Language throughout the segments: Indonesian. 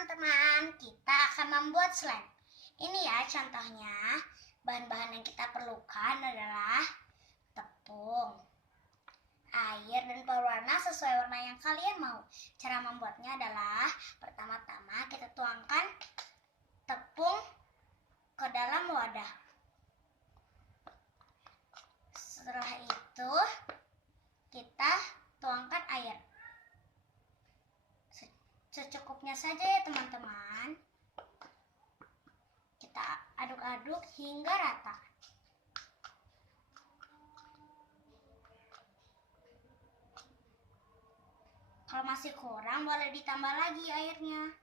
teman-teman, kita akan membuat slime. Ini ya contohnya. Bahan-bahan yang kita perlukan adalah tepung, air, dan pewarna sesuai warna yang kalian mau. Cara membuatnya adalah pertama-tama kita tuangkan tepung ke dalam wadah. Setelah itu kita tuangkan air. Secukupnya saja ya teman-teman. Kita aduk-aduk hingga rata. Kalau masih kurang boleh ditambah lagi airnya.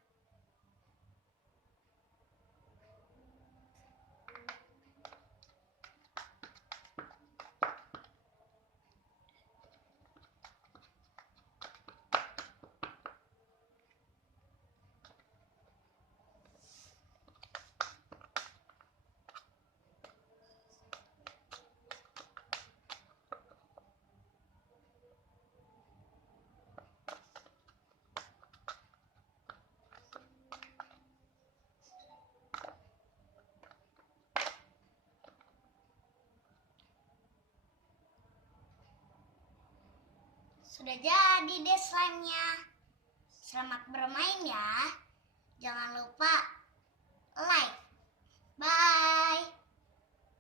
Sudah jadi deh slime-nya. Selamat bermain ya. Jangan lupa like. Bye.